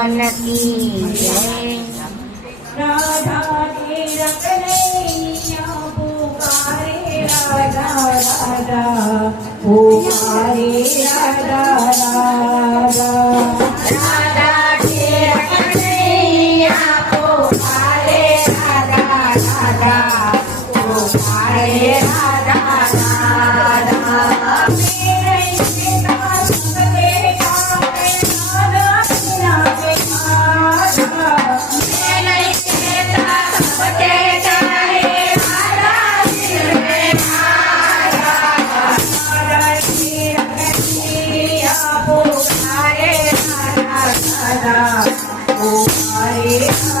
गोपाल राधा के रखनैया राधा राधा पुकारे राधा राधा राधा के Radha Oh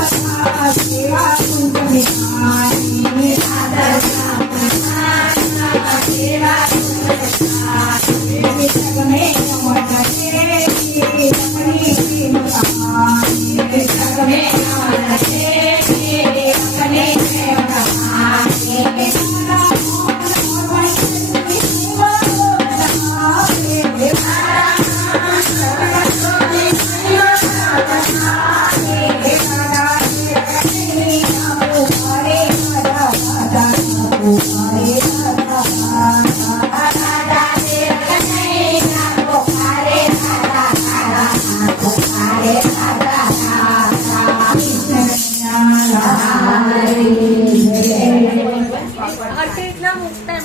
Thank you. reclamo está